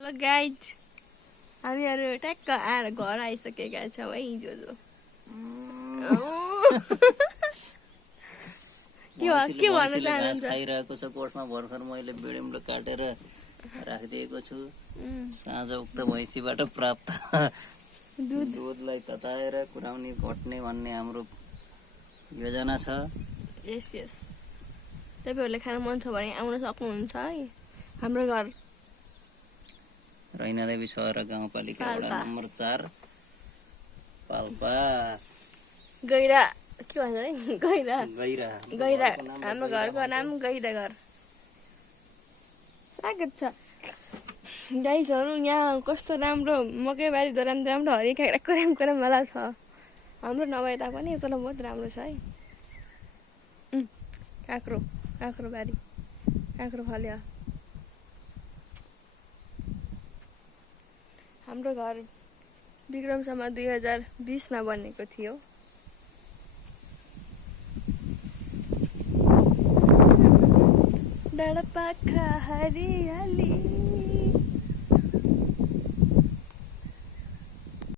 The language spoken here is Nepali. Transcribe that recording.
हेलो गाइज, हामीहरू ट्याक्क आएर घर आइसकेका छौँ है हिजो जो के भन्न चाहनुहुन्छ? खाइरहेको छ कोठमा भर्खर मैले बेडिमले काटेर राखिदिएको छु। साँझ उक्त भैँसीबाट प्राप्त दुधलाई तताएर कुराउनी घट्ने भन्ने हाम्रो योजना छ। यस यस, तपाईहरुले खान मन छ भने आउन सक्नुहुन्छ है हाम्रो घर रैनादेवी सहर गाउँपालिका वडा नम्बर 4 पाल्पा गैरा के भन्छ है गैरा गैरा हाम्रो घरको नाम गैरा घर। स्वागत छ गाइजहरु, यहाँ कस्तो राम्रो मकैबारी राम्रो हरियो काँक्रा कराम वाला छ। हाम्रो नभए तापनि यता बहुत राम्रो छ है। काँक्रो बारी काँक्रो फल्यो। हाम्रो घर विक्रमसम्म 2020 मा बनेको थियो। डाँडापाखा हरियाली